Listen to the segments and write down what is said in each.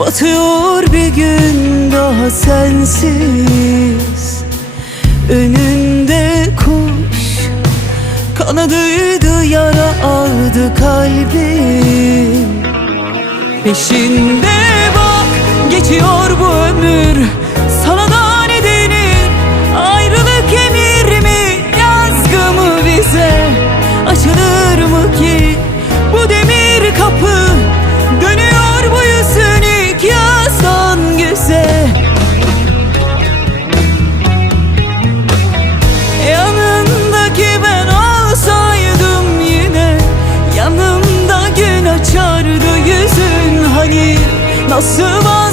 Batıyor bir gün daha sensiz. Önünde kuş Kanadıydı yara aldı kalbim. Peşinde 什么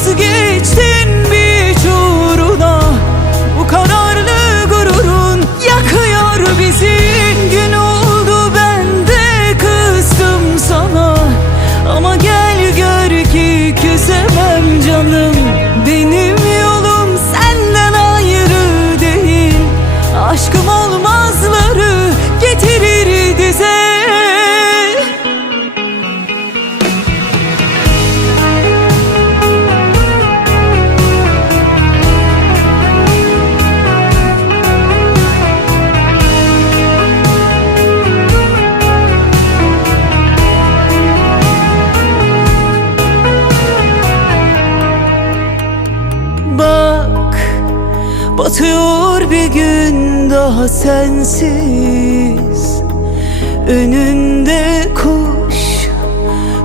gün daha sensiz. Önünde kuş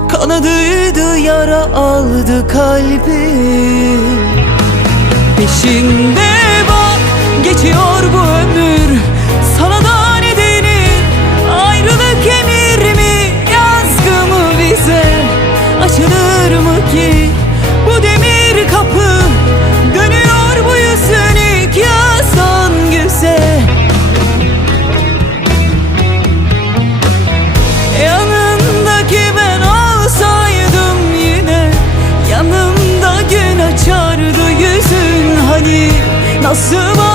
Kanadıydı yara aldı kalbim Peşinde bak geçiyor bu ömür. Sana da ne ayrılık emir mi? Yazgı mı bize? Açılır mı ki Nasıl